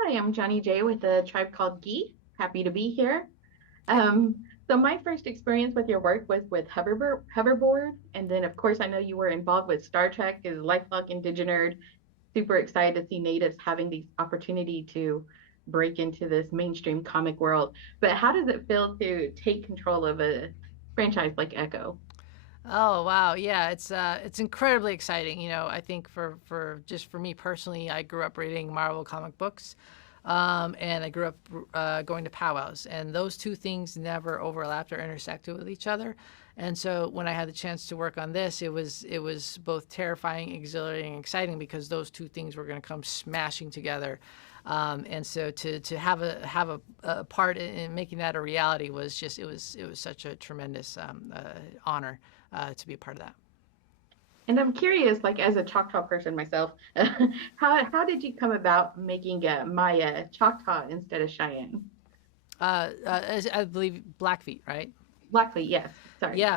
Hi, I'm Johnny J with a tribe called Geek. Happy to be here. Um, so my first experience with your work was with hoverboard, and then of course I know you were involved with Star Trek as a lifelong Indigenerd. Super excited to see natives having the opportunity to break into this mainstream comic world. But how does it feel to take control of a franchise like Echo? Oh wow, yeah, it's incredibly exciting. I think for just for me personally, I grew up reading Marvel comic books, and I grew up going to powwows, and those two things never overlapped or intersected with each other. And so when I had the chance to work on this, it was both terrifying, exhilarating, and exciting because those two things were going to come smashing together. And so to have a part in making that a reality was just it was such a tremendous honor to be a part of that. And I'm curious, like as a Choctaw person myself, how did you come about making Maya Choctaw instead of Cheyenne? I believe Blackfeet, right? Blackfeet, yes. Sorry. Yeah.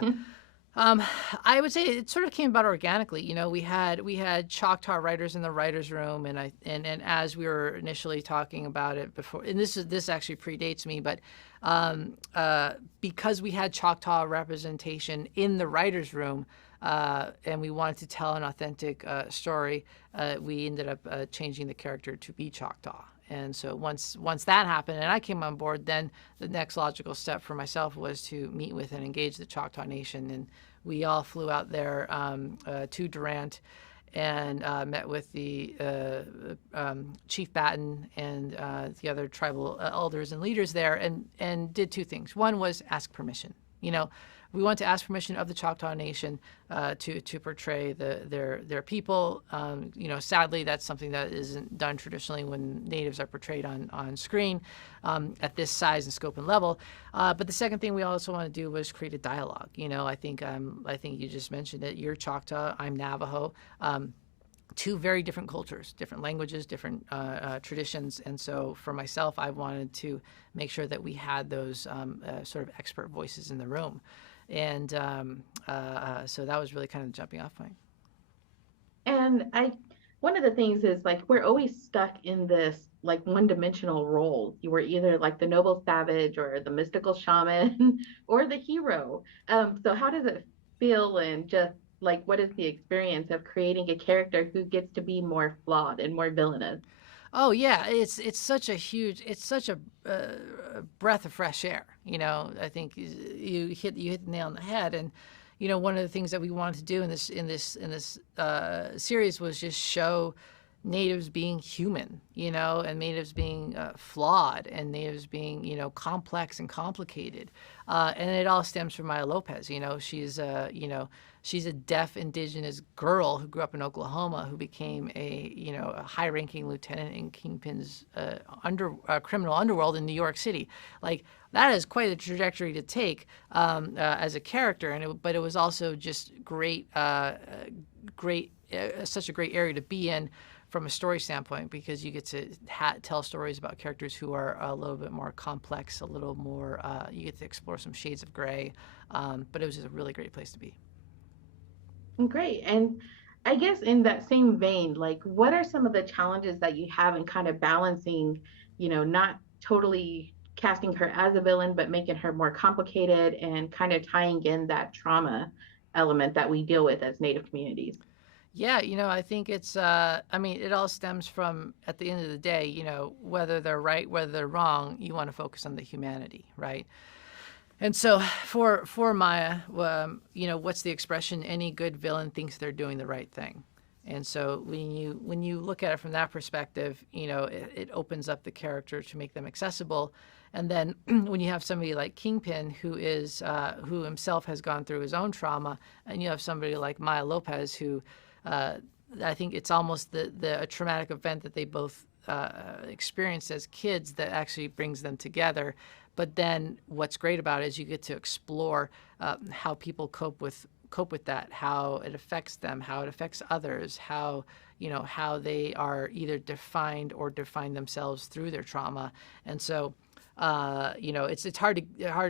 Um, I would say it sort of came about organically. We had Choctaw writers in the writers' room, and as we were initially talking about it before, and this actually predates me, but because we had Choctaw representation in the writers' room, and we wanted to tell an authentic story, we ended up changing the character to be Choctaw. And so once that happened and I came on board, then the next logical step for myself was to meet with and engage the Choctaw Nation. And we all flew out there to Durant and met with the Chief Batten and the other tribal elders and leaders there, and did two things. One was ask permission. We want to ask permission of the Choctaw Nation to portray their people. Sadly, that's something that isn't done traditionally when natives are portrayed on screen at this size and scope and level. But the second thing we also want to do was create a dialogue. I think you just mentioned it. You're Choctaw. I'm Navajo. Two very different cultures, different languages, different traditions. And so for myself, I wanted to make sure that we had those sort of expert voices in the room. And so that was really kind of the jumping off point. And one of the things is like we're always stuck in this like one-dimensional role. You were either like the noble savage or the mystical shaman or the hero. So how does it feel and just like what is the experience of creating a character who gets to be more flawed and more villainous? Oh yeah, it's such a breath of fresh air. I think you hit the nail on the head. And one of the things that we wanted to do in this series was just show natives being human, and natives being flawed, and natives being complex and complicated. And it all stems from Maya Lopez. She's a deaf indigenous girl who grew up in Oklahoma, who became a high-ranking lieutenant in Kingpin's criminal underworld in New York City. Like, that is quite a trajectory to take as a character, but it was also just such a great area to be in from a story standpoint, because you get to tell stories about characters who are a little bit more complex, a little more. You get to explore some shades of gray, but it was just a really great place to be. Great. And I guess in that same vein, like what are some of the challenges that you have in kind of balancing, not totally casting her as a villain, but making her more complicated and kind of tying in that trauma element that we deal with as Native communities? Yeah, I think I mean, it all stems from, at the end of the day, whether they're right, whether they're wrong, you want to focus on the humanity, right? And so for Maya, what's the expression? Any good villain thinks they're doing the right thing. And so when you look at it from that perspective, it opens up the character to make them accessible. And then when you have somebody like Kingpin, who himself has gone through his own trauma, and you have somebody like Maya Lopez, who I think it's almost a traumatic event that they both experienced as kids that actually brings them together. But then what's great about it is you get to explore how people cope with that, how it affects them, how it affects others, how they are either defined or define themselves through their trauma. And so it's hard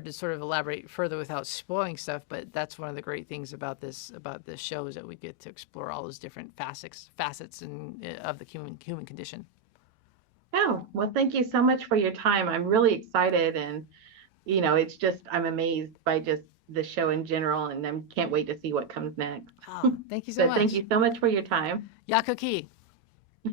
to sort of elaborate further without spoiling stuff, but that's one of the great things about this show, is that we get to explore all those different facets of the human condition. Oh, well, thank you so much for your time. I'm really excited and it's just I'm amazed by just the show in general and I can't wait to see what comes next. Oh, thank you so But thank much. you so much for your time. Yakoki.